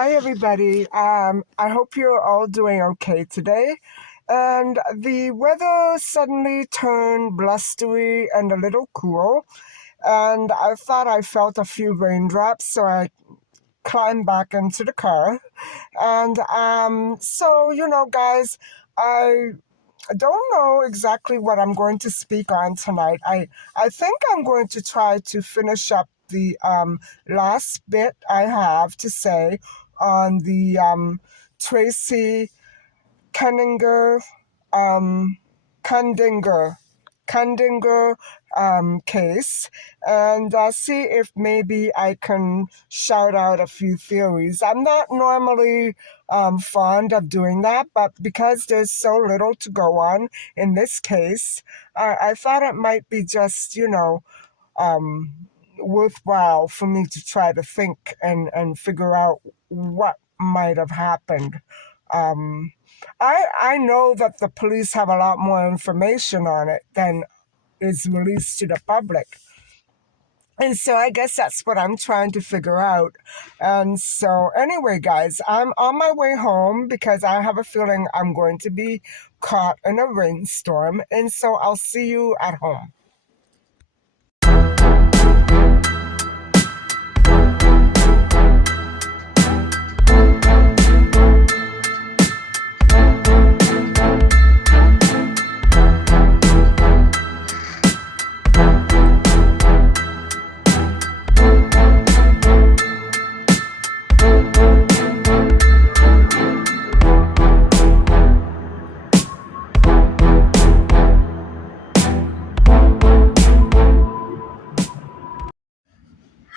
Hi, everybody. I hope you're all doing okay today. And the weather suddenly turned blustery and a little cool. And I thought I felt a few raindrops, so I climbed back into the car. And guys, I don't know exactly what I'm going to speak on tonight. I think I'm going to try to finish up the last bit I have to say on the Tracy Cunninger, um, Kundinger, Kundinger case, and see if maybe I can shout out a few theories. I'm not normally fond of doing that, but because there's so little to go on in this case, I thought it might be just, um, worthwhile for me to try to think and figure out what might have happened. Um, I know that the police have a lot more information on it than is released to the public. And so I guess that's what I'm trying to figure out. And so, anyway, guys, I'm on my way home because I have a feeling I'm going to be caught in a rainstorm. And so I'll see you at home.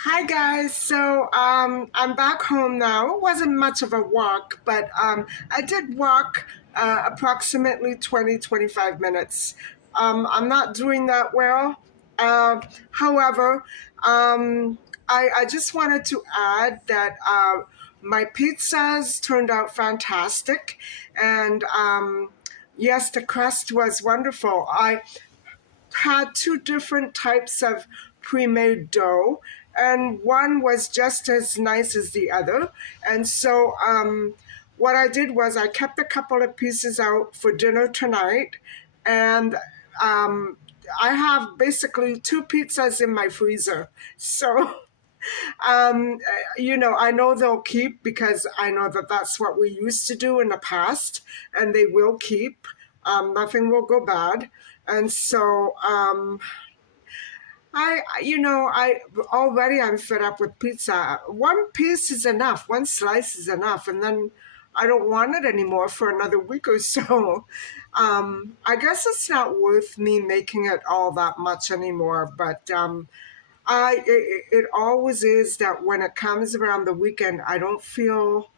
Hi guys, so I'm back home now. It wasn't much of a walk, but I did walk approximately 20-25 minutes. I'm not doing that well. However, I just wanted to add that my pizzas turned out fantastic, and yes, the crust was wonderful. I had two different types of pre-made dough, and one was just as nice as the other. And so what I did was I kept a couple of pieces out for dinner tonight, and um, I have basically two pizzas in my freezer. So I know they'll keep because I know that that's what we used to do in the past, and they will keep. Nothing will go bad. And so I already I'm fed up with pizza. One piece is enough. One slice is enough, and then I don't want it anymore for another week or so. I guess it's not worth me making it all that much anymore. But it always is that when it comes around the weekend, I don't feel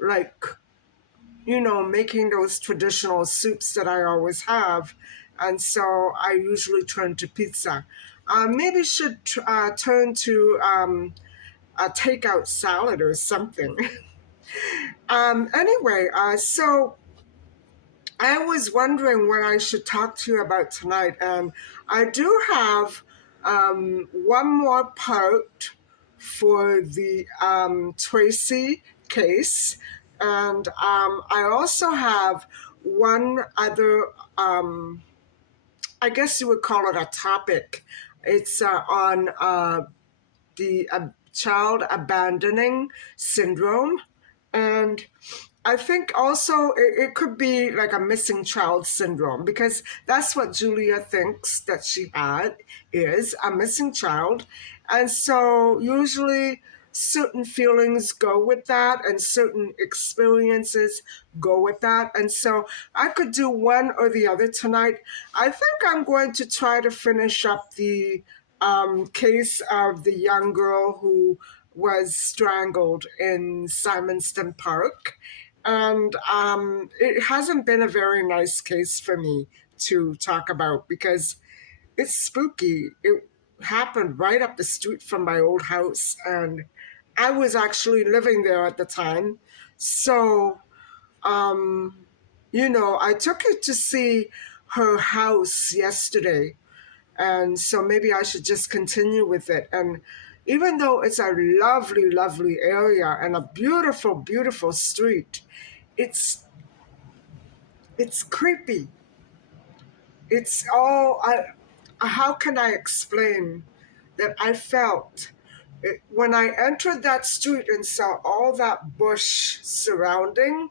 like making those traditional soups that I always have. And so I usually turn to pizza. Maybe should turn to a takeout salad or something. Anyway, so I was wondering what I should talk to you about tonight. And I do have one more part for the Tracy case. And I also have one other, I guess you would call it a topic. It's on the child abandoning syndrome. And I think also it could be like a missing child syndrome because that's what Julia thinks that she had is a missing child. And so usually certain feelings go with that and certain experiences go with that. And so I could do one or the other tonight. I think I'm going to try to finish up the case of the young girl who was strangled in Simonston Park. And it hasn't been a very nice case for me to talk about because it's spooky. It happened right up the street from my old house, and I was actually living there at the time. So, I took her to see her house yesterday, and so maybe I should just continue with it. And even though it's a lovely, lovely area and a beautiful, beautiful street, it's it's creepy. It's all how can I explain that I felt when I entered that street and saw all that bush surrounding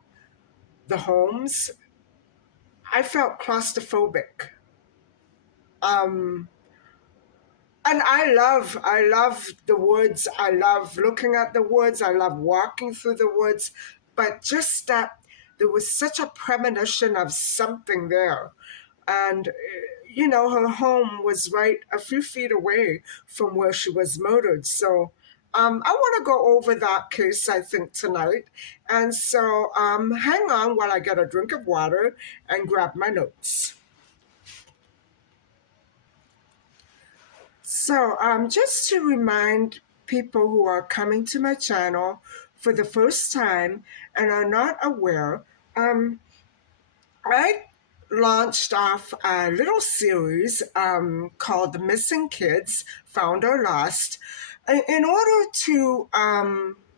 the homes. I felt claustrophobic. Um, and I love the woods. I love looking at the woods. I love walking through the woods. But just that there was such a premonition of something there. And, her home was right a few feet away from where she was murdered. So I want to go over that case, I think, tonight. And so hang on while I get a drink of water and grab my notes. So, just to remind people who are coming to my channel for the first time and are not aware, um, I launched off a little series called The Missing Kids, Found or Lost, in order to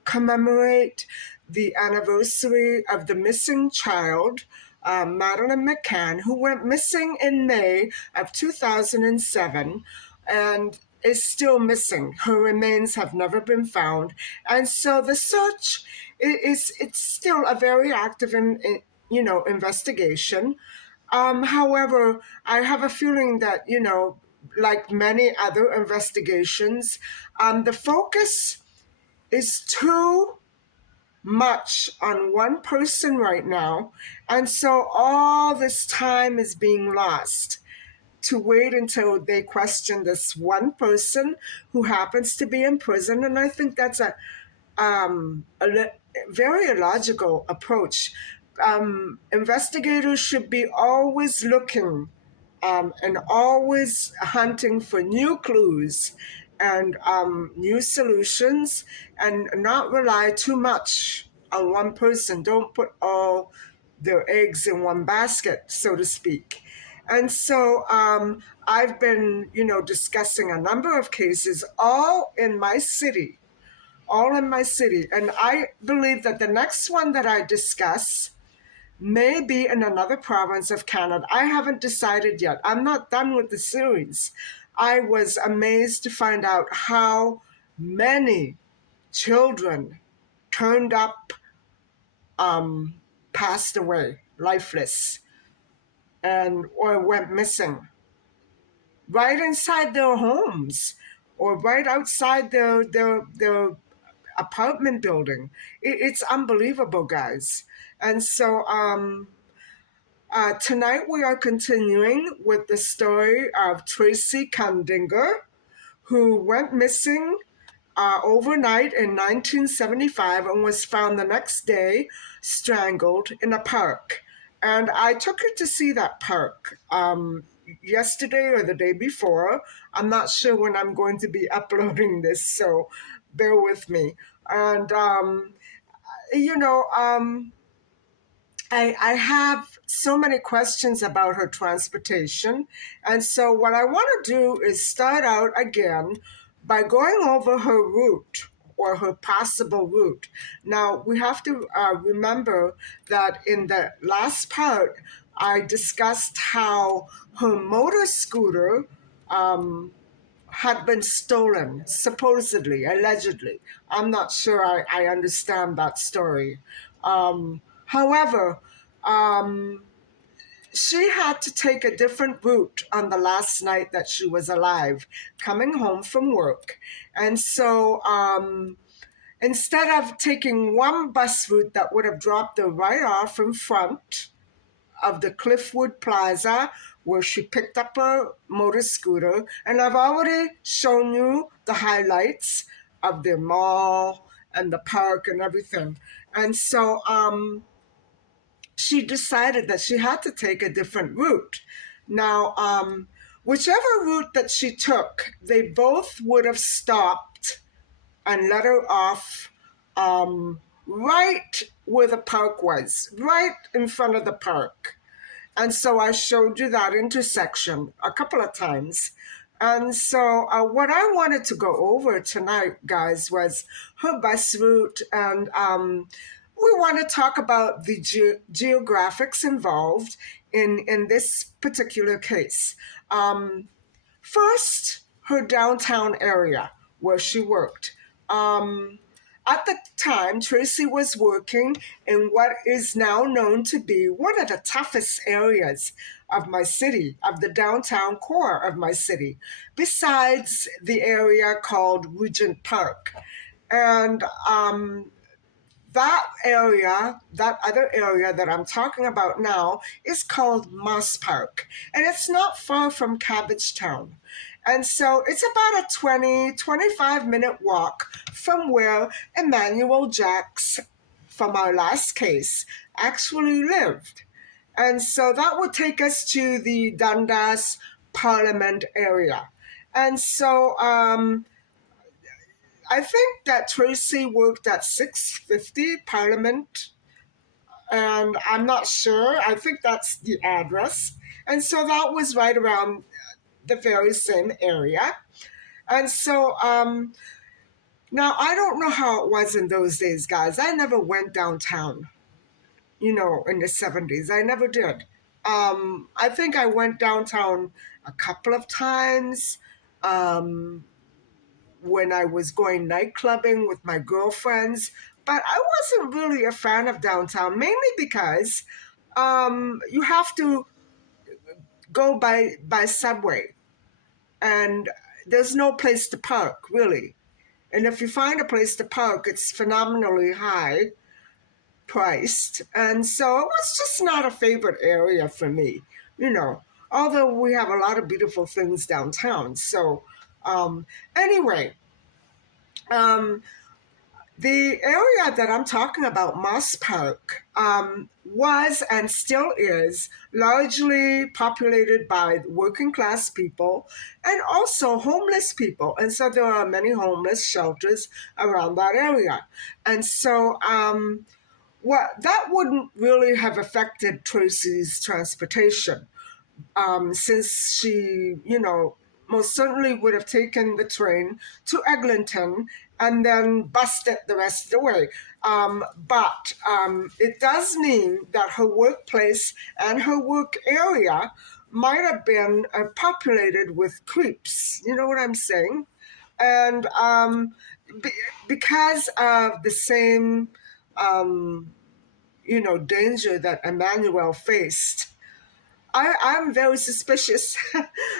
commemorate the anniversary of the missing child, Madeline McCann, who went missing in May of 2007 and is still missing. Her remains have never been found. And so the search is it's still a very active investigation. However, I have a feeling that, like many other investigations, the focus is too much on one person right now. And so all this time is being lost to wait until they question this one person who happens to be in prison. And I think that's a very illogical approach. Investigators should be always looking and always hunting for new clues and new solutions, and not rely too much on one person. Don't put all their eggs in one basket, so to speak. And so I've been, discussing a number of cases, all in my city. And I believe that the next one that I discuss may be in another province of Canada. I haven't decided yet. I'm not done with the series. I was amazed to find out how many children turned up, passed away, lifeless, and or went missing right inside their homes or right outside their apartment building. It's unbelievable, guys. And so tonight we are continuing with the story of Tracy Kandinger, who went missing overnight in 1975 and was found the next day strangled in a park. And I took her to see that park yesterday or the day before. I'm not sure when I'm going to be uploading this, so bear with me. And, you know, I have so many questions about her transportation. And so what I want to do is start out again by going over her route or her possible route. Now, we have to remember that in the last part, I discussed how her motor scooter had been stolen, supposedly, allegedly. I'm not sure I understand that story. However, she had to take a different route on the last night that she was alive, coming home from work. And so instead of taking one bus route that would have dropped her right off in front of the Cliffwood Plaza where she picked up her motor scooter, and I've already shown you the highlights of the mall and the park and everything. And so she decided that she had to take a different route. Now, whichever route that she took, they both would have stopped and let her off right where the park was, right in front of the park. And so I showed you that intersection a couple of times. And so, what I wanted to go over tonight, guys, was her bus route, and we want to talk about the geographics involved in this particular case. Um, First, her downtown area where she worked. Um, at the time, Tracy was working in what is now known to be one of the toughest areas of my city, of the downtown core of my city, besides the area called Regent Park. And that area, that other area that I'm talking about now, is called Moss Park. And it's not far from Cabbagetown. And so it's about a 25-minute walk from where Emmanuel Jacks, from our last case, actually lived. And so that would take us to the Dundas Parliament area. And so I think that Tracy worked at 650 Parliament, and I'm not sure. I think that's the address. And so that was right around the very same area. And so now I don't know how it was in those days, guys. I never went downtown, in the 70s. I never did. I think I went downtown a couple of times. When I was going night clubbing with my girlfriends, but I wasn't really a fan of downtown, mainly because you have to go by subway, and there's no place to park really. And if you find a place to park, it's phenomenally high priced, and so it was just not a favorite area for me, you know. Although we have a lot of beautiful things downtown, so anyway. Um, The area that I'm talking about, Moss Park, was and still is largely populated by working class people and also homeless people. And so there are many homeless shelters around that area. And so that wouldn't really have affected Tracy's transportation, since she, most certainly would have taken the train to Eglinton and then bussed it the rest of the way. But it does mean that her workplace and her work area might have been populated with creeps. You know what I'm saying? And be- because of the same, um, danger that Emmanuel faced, I'm very suspicious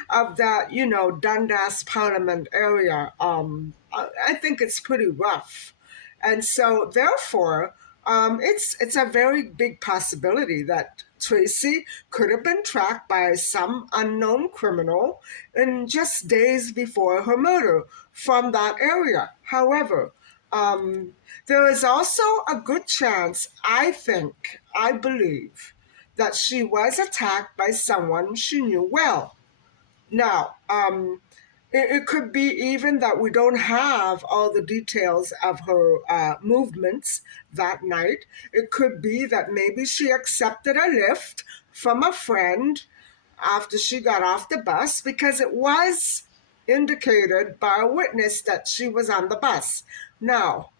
of that, Dundas Parliament area. I think it's pretty rough. And so, therefore, it's a very big possibility that Tracy could have been tracked by some unknown criminal in just days before her murder from that area. However, um, there is also a good chance, I believe, that she was attacked by someone she knew well. Now, it could be even that we don't have all the details of her movements that night. It could be that maybe she accepted a lift from a friend after she got off the bus, because it was indicated by a witness that she was on the bus. Now,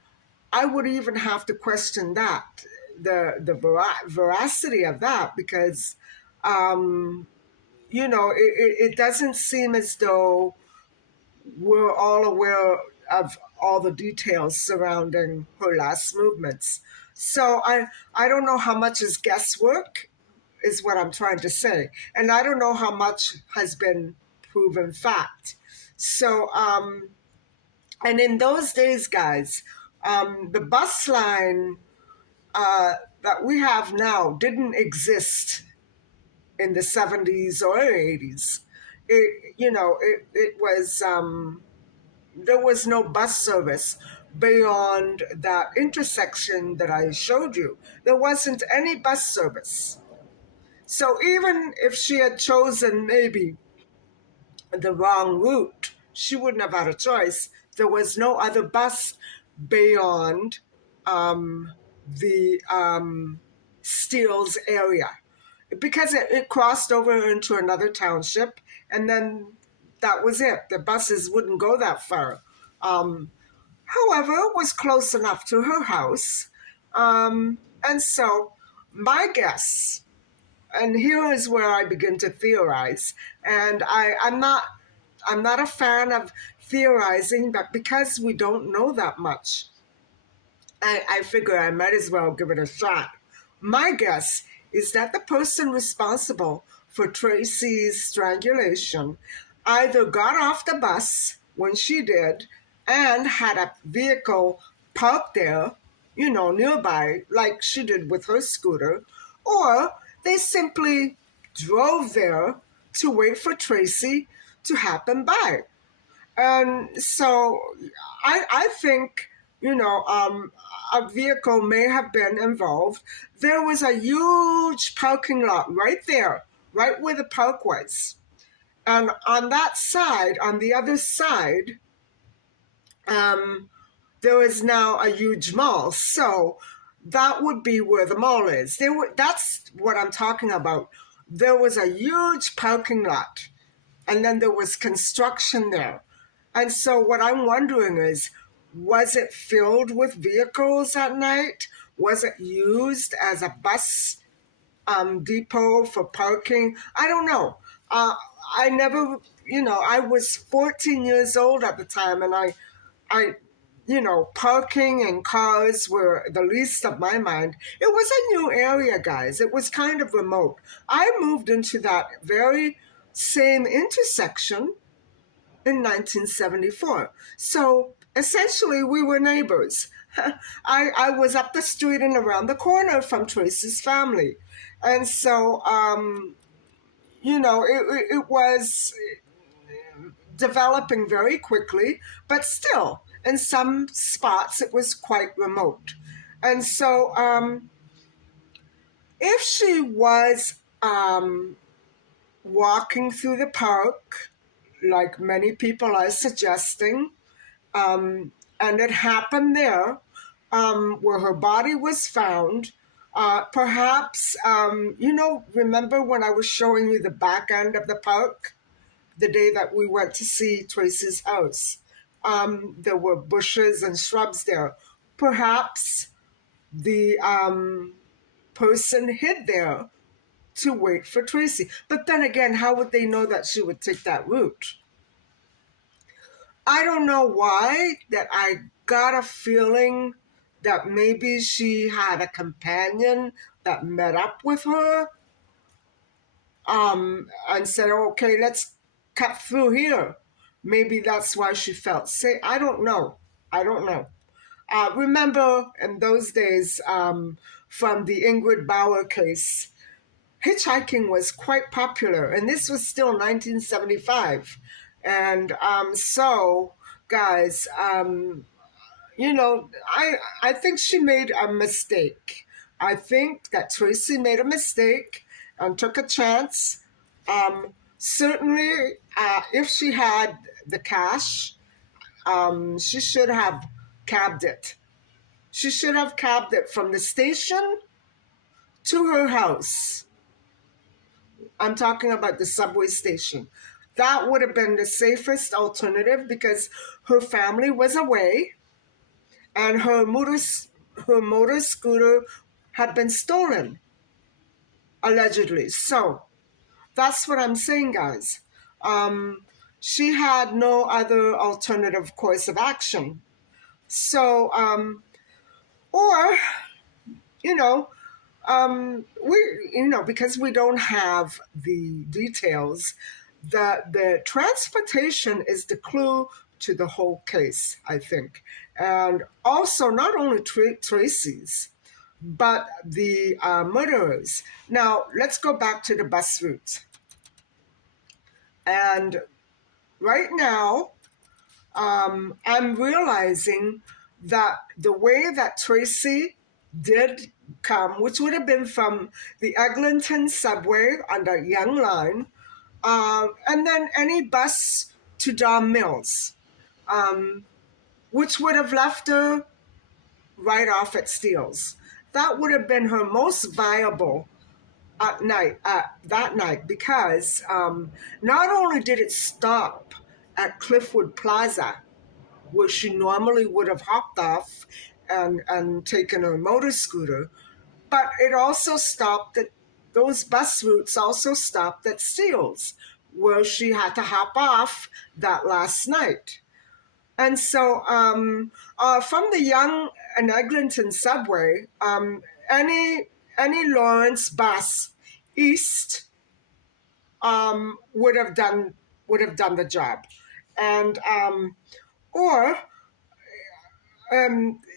I would even have to question that, the veracity of that, because it doesn't seem as though we're all aware of all the details surrounding her last movements. So I don't know how much is guesswork, is what I'm trying to say, and I don't know how much has been proven fact. So and in those days, guys, the bus line that we have now didn't exist in the 70s or 80s. It was, there was no bus service beyond that intersection that I showed you. There wasn't any bus service. So even if she had chosen maybe the wrong route, she wouldn't have had a choice. There was no other bus beyond um, the Steeles area, because it crossed over into another township, and then that was it. The buses wouldn't go that far. Um, However, it was close enough to her house. And so, my guess, and here is where I begin to theorize, and I'm not a fan of theorizing, but because we don't know that much, I figure I might as well give it a shot. My guess is that the person responsible for Tracy's strangulation either got off the bus when she did and had a vehicle parked there, nearby, like she did with her scooter, or they simply drove there to wait for Tracy to happen by. And so I think, a vehicle may have been involved. There was a huge parking lot right there, right where the park was. And on that side, on the other side, um, there is now a huge mall. So that would be where the mall is. That's what I'm talking about. There was a huge parking lot, and then there was construction there. And so what I'm wondering is, was it filled with vehicles at night? Was it used as a bus depot for parking? I don't know. I never, I was 14 years old at the time, and I, parking and cars were the least of my mind. It was a new area, guys. It was kind of remote. I moved into that very same intersection in 1974. So essentially, we were neighbors. I was up the street and around the corner from Tracy's family. And so, it was developing very quickly, but still, in some spots, it was quite remote. And so, if she was walking through the park, like many people are suggesting, and it happened there where her body was found. Perhaps, remember when I was showing you the back end of the park the day that we went to see Tracy's house? There were bushes and shrubs there. Perhaps the person hid there to wait for Tracy. But then again, how would they know that she would take that route? I don't know why, that I got a feeling that maybe she had a companion that met up with her and said, okay, let's cut through here. Maybe that's why she felt safe. I don't know. I don't know. Remember in those days, from the Ingrid Bauer case, hitchhiking was quite popular, and this was still 1975. And so, guys, I think she made a mistake. I think that Tracy made a mistake and took a chance. Certainly, if she had the cash, she should have cabbed it. She should have cabbed it from the station to her house. I'm talking about the subway station. That would have been the safest alternative because her family was away and her motor scooter had been stolen, allegedly. So that's what I'm saying, guys. She had no other alternative course of action. So, or, you know, because we don't have the details, the transportation is the clue to the whole case, I think. And also, not only Tracy's, but the murderers. Now, let's go back to the bus route. And right now, I'm realizing that the way that Tracy did come, which would have been from the Eglinton subway on the Young Line, and then any bus to Don Mills, which would have left her right off at Steele's. That would have been her most viable at night, that night, because not only did it stop at Cliffwood Plaza, where she normally would have hopped off and taken her motor scooter, but it also stopped at those bus routes also stopped at Seals, where she had to hop off that last night. And so from the Young and Eglinton subway, any Lawrence bus east would have done the job, and or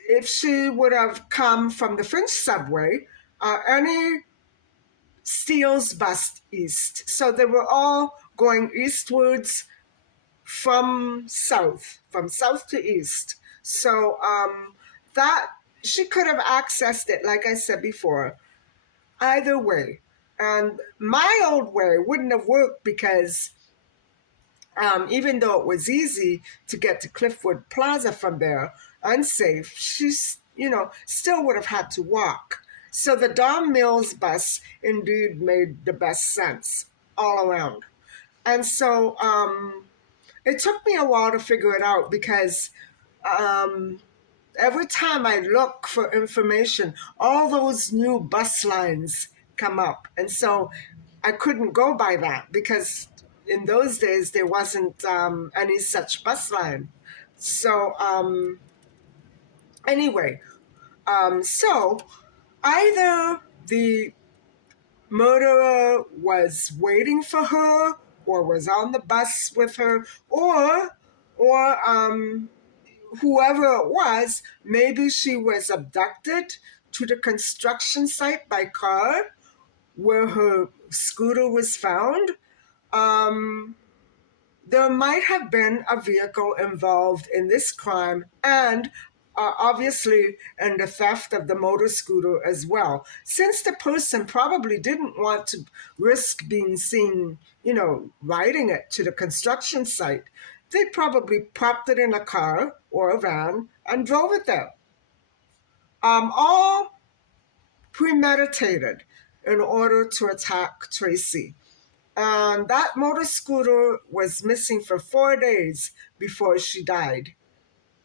if she would have come from the French subway, any Steele's bus east. So they were all going eastwards from south to east. So that she could have accessed it, like I said before, either way. And my old way wouldn't have worked because even though it was easy to get to Cliffwood Plaza from there, unsafe, she's, still would have had to walk. So the Don Mills bus indeed made the best sense all around. And so it took me a while to figure it out because um, every time I look for information, all those new bus lines come up. And so I couldn't go by that because in those days there wasn't any such bus line. So anyway, so either the murderer was waiting for her or was on the bus with her, or whoever it was, maybe she was abducted to the construction site by car where her scooter was found. Um, there might have been a vehicle involved in this crime and obviously in the theft of the motor scooter as well, since the person probably didn't want to risk being seen, riding it to the construction site. They probably popped it in a car or a van and drove it there. All premeditated in order to attack Tracy. And that motor scooter was missing for 4 days before she died.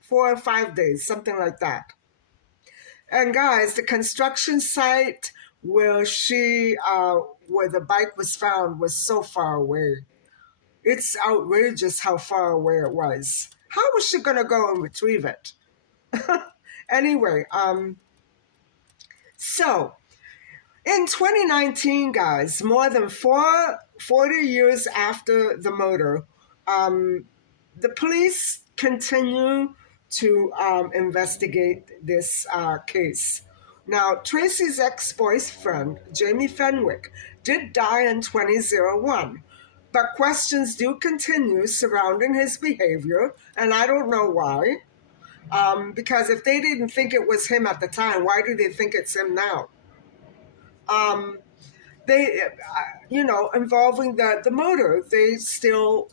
4 or 5 days, something like that. And guys, the construction site where the bike was found was so far away. It's outrageous how far away it was. How was she gonna go and retrieve it? Anyway, so in 2019, guys, more than 40 years after the murder, the police continue to investigate this case. Now, Tracy's ex-boyfriend, Jamie Fenwick, did die in 2001, but questions do continue surrounding his behavior, and I don't know why. Because if they didn't think it was him at the time, why do they think it's him now? They, involving the murder, they still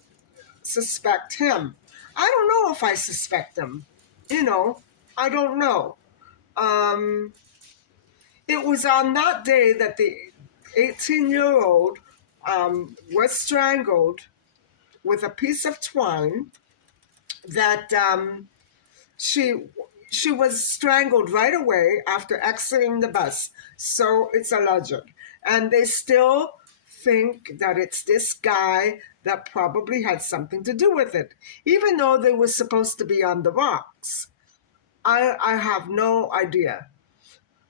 suspect him. I don't know if I suspect him. I don't know. Um, it was on that day that the 18-year-old was strangled with a piece of twine that she she was strangled right away after exiting the bus. So it's alleged. And they still think that it's this guy that probably had something to do with it, even though they were supposed to be on the rocks. I have no idea.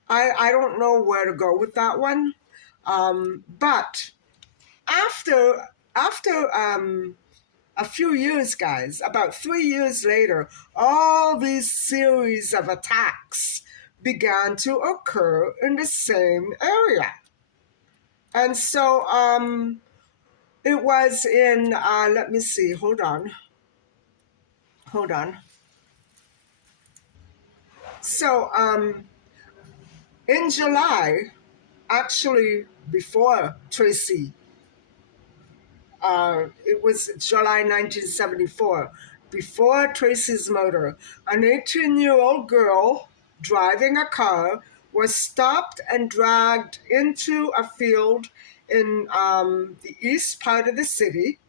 I don't know where to go with that one. But after a few years, guys, about 3 years later, all these series of attacks began to occur in the same area. And so it was in, let me see, hold on. So in July, actually before Tracy, it was July 1974, before Tracy's murder, an 18-year-old girl driving a car was stopped and dragged into a field in the east part of the city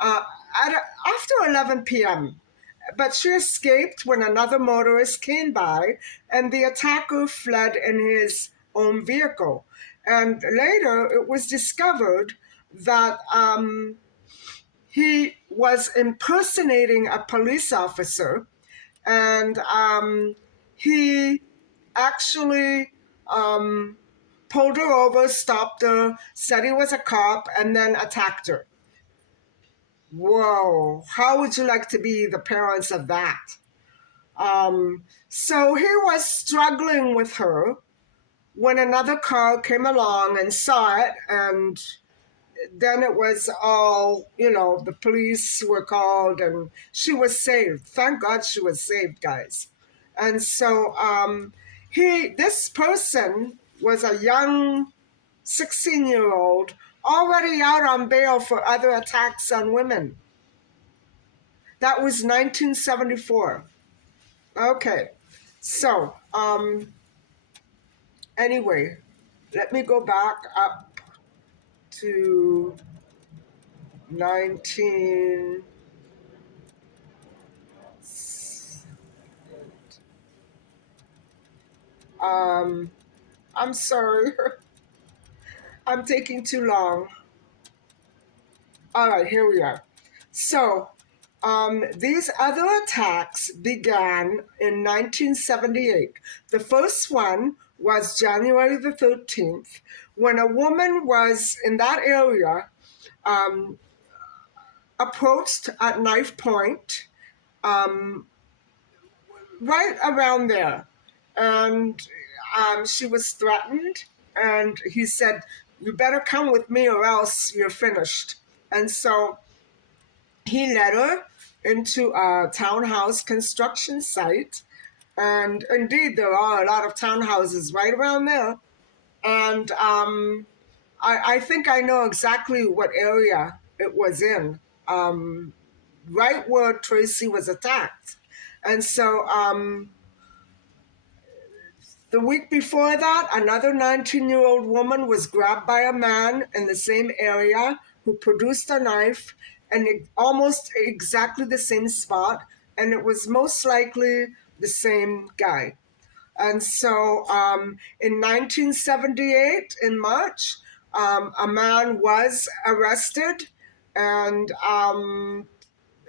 uh, after 11 p.m. But she escaped when another motorist came by, and the attacker fled in his own vehicle. And later, it was discovered that he was impersonating a police officer, and he actually pulled her over, stopped her, said he was a cop, and then attacked her. Whoa, how would you like to be the parents of that? So he was struggling with her when another car came along and saw it, and then it was all, the police were called and she was saved. Thank God she was saved, guys. And so this person was a young 16-year-old already out on bail for other attacks on women. That was 1974. Okay, so anyway, let me go back up to 19. I'm sorry, I'm taking too long. All right, here we are. So these other attacks began in 1978. The first one was January the 13th, when a woman was in that area approached at knife point, right around there. And she was threatened, and he said, "You better come with me or else you're finished." And so he led her into a townhouse construction site. And indeed, there are a lot of townhouses right around there. And I think I know exactly what area it was in, right where Tracy was attacked. And so the week before that, another 19-year-old woman was grabbed by a man in the same area who produced a knife, and almost exactly the same spot, and it was most likely the same guy. And so in 1978, in March, a man was arrested, and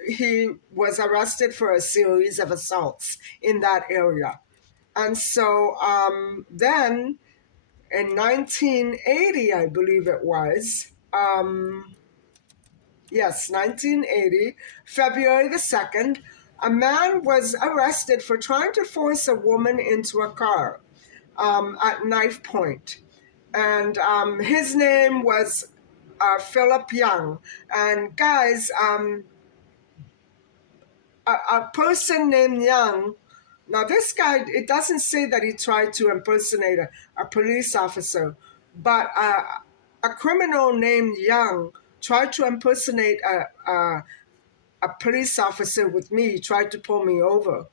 he was arrested for a series of assaults in that area. And so then in 1980, I believe it was, yes, 1980, February the 2nd, a man was arrested for trying to force a woman into a car at knife point. And his name was Philip Young. And guys, a person named Young. Now, this guy, it doesn't say that he tried to impersonate a police officer, but a criminal named Young tried to impersonate a police officer with me. He tried to pull me over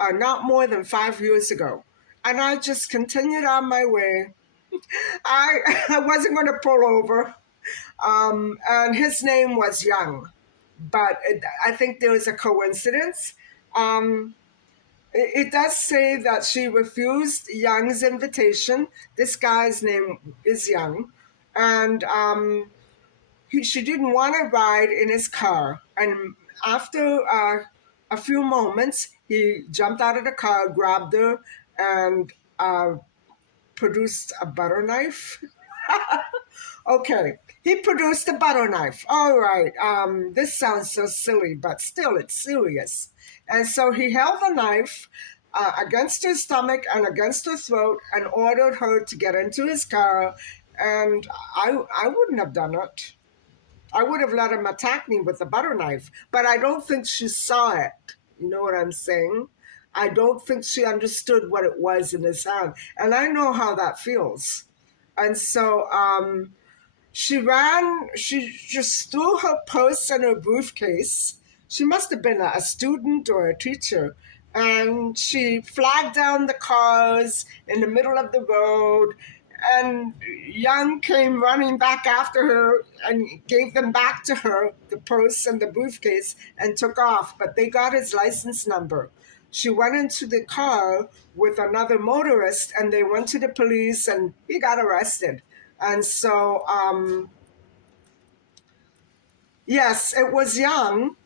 not more than 5 years ago. And I just continued on my way. I wasn't going to pull over. And his name was Young. But I think there was a coincidence. It does say that she refused Young's invitation. This guy's name is Young. And she didn't want to ride in his car. And after a few moments, he jumped out of the car, grabbed her, and produced a butter knife. Okay, he produced a butter knife. All right, this sounds so silly, but still it's serious. And so he held the knife against her stomach and against her throat and ordered her to get into his car. And I wouldn't have done it. I would have let him attack me with the butter knife, but I don't think she saw it. You know what I'm saying? I don't think she understood what it was in his hand. And I know how that feels. And so she just threw her purse and her briefcase. She must have been a student or a teacher. and she flagged down the cars in the middle of the road, and Young came running back after her and gave them back to her, the purse and the briefcase, and took off. But they got his license number. She went into the car with another motorist, and they went to the police, and he got arrested. And so, yes, it was Young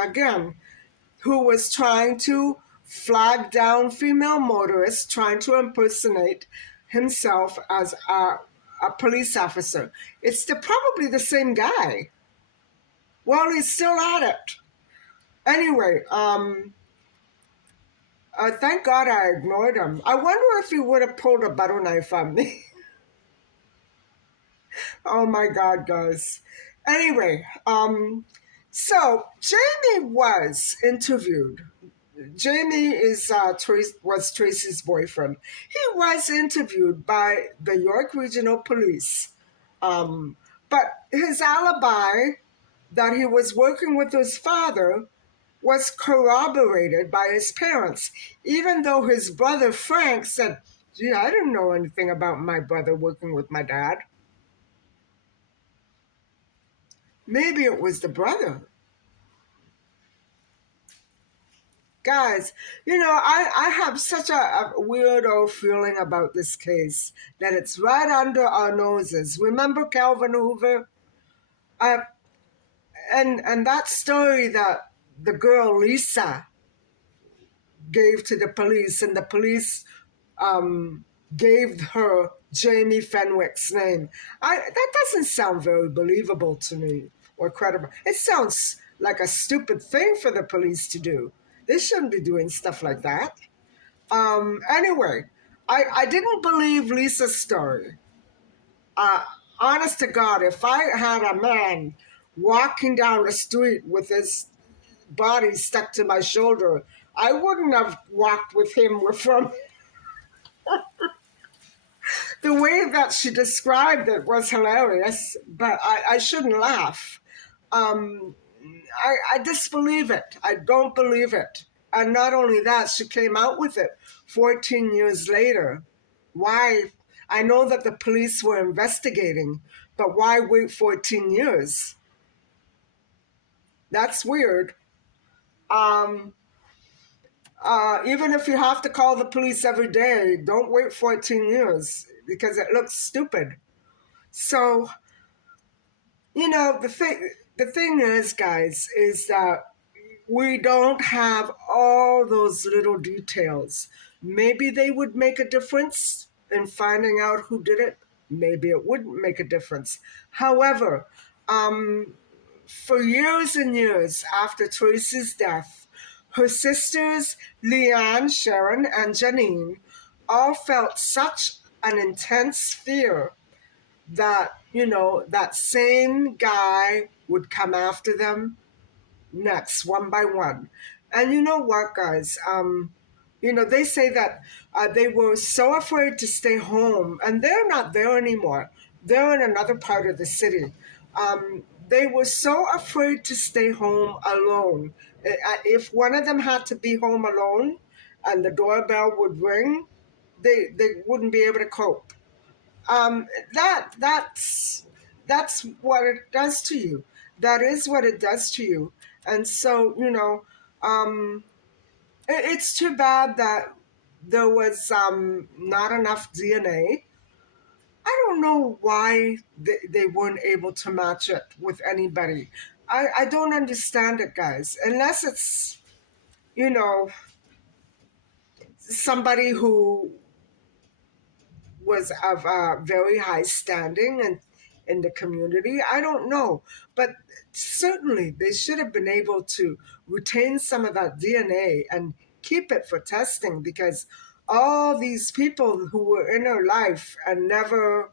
again, who was trying to flag down female motorists, trying to impersonate himself as a police officer. It's probably the same guy. Well, he's still at it. Anyway, thank God I ignored him. I wonder if he would have pulled a butter knife on me. Oh my God, guys. Anyway, so Jamie was interviewed. Jamie was Tracy's boyfriend. He was interviewed by the York Regional Police, but his alibi that he was working with his father was corroborated by his parents, even though his brother Frank said, "Gee, I didn't know anything about my brother working with my dad." Maybe it was the brother. Guys, I have such a weirdo feeling about this case that it's right under our noses. Remember Calvin Hoover? Uh, and that story that the girl Lisa gave to the police, and the police gave her Jamie Fenwick's name. That doesn't sound very believable to me or credible. It sounds like a stupid thing for the police to do. They shouldn't be doing stuff like that. Anyway, I didn't believe Lisa's story. Uh, Honest to God, if I had a man walking down the street with his body stuck to my shoulder, I wouldn't have walked with him from the way that she described it was hilarious, but I shouldn't laugh. Um, I disbelieve it. I don't believe it. And not only that, she came out with it 14 years later. Why? I know that the police were investigating, but why wait 14 years? That's weird. Um, Even if you have to call the police every day, don't wait 14 years because it looks stupid. So, the thing is, guys, is that we don't have all those little details. Maybe they would make a difference in finding out who did it. Maybe it wouldn't make a difference. However, for years and years after Tracy's death, her sisters, Leanne, Sharon, and Janine, all felt such an intense fear that, that same guy would come after them next, one by one. And you know what, guys? They say that they were so afraid to stay home, and they're not there anymore. They're in another part of the city. They were so afraid to stay home alone. If one of them had to be home alone and the doorbell would ring, they wouldn't be able to cope. um, that's what it does to you. That is what it does to you. And so, um, it's too bad that there was not enough DNA. I don't know why they weren't able to match it with anybody. I don't understand it, guys. Unless it's, you know, somebody who was of a very high standing and in the community. I don't know, but certainly they should have been able to retain some of that DNA and keep it for testing, because all these people who were in her life and never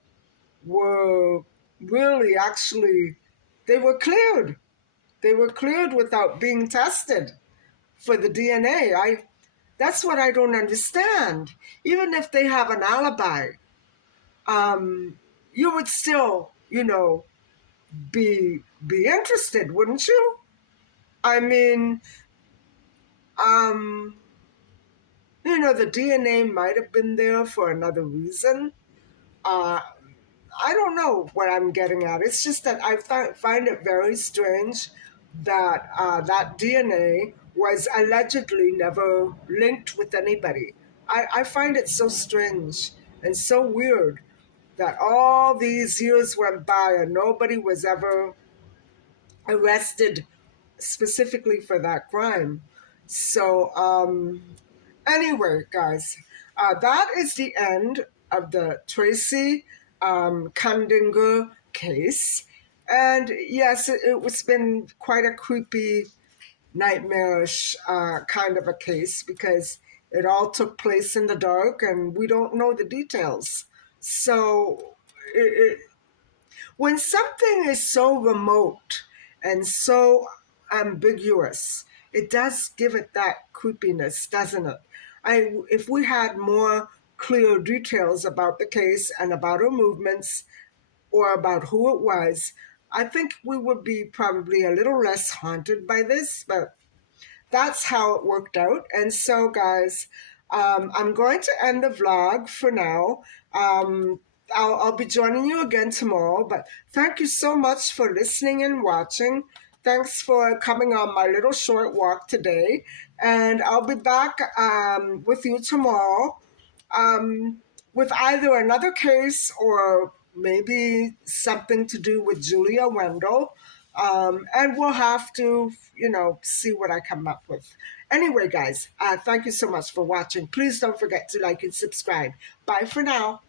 were really actually, they were cleared. They were cleared without being tested for the DNA. That's what I don't understand. Even if they have an alibi, you would still, be interested, wouldn't you? I mean, the DNA might have been there for another reason. Uh, I don't know what I'm getting at. It's just that I find it very strange that that DNA was allegedly never linked with anybody. I find it so strange and so weird that all these years went by and nobody was ever arrested specifically for that crime. So, anyway, guys, that is the end of the Tracy Kandinger case. And yes, it's been quite a creepy, nightmarish kind of a case because it all took place in the dark and we don't know the details. So, it, when something is so remote and so ambiguous, it does give it that creepiness, doesn't it? If we had more clear details about the case and about her movements or about who it was, I think we would be probably a little less haunted by this, but that's how it worked out. And so, guys, I'm going to end the vlog for now. I'll be joining you again tomorrow, but thank you so much for listening and watching. Thanks for coming on my little short walk today. And I'll be back with you tomorrow um, with either another case or maybe something to do with Julia Wendell. And we'll have to, see what I come up with. Anyway, guys, thank you so much for watching. Please don't forget to like and subscribe. Bye for now.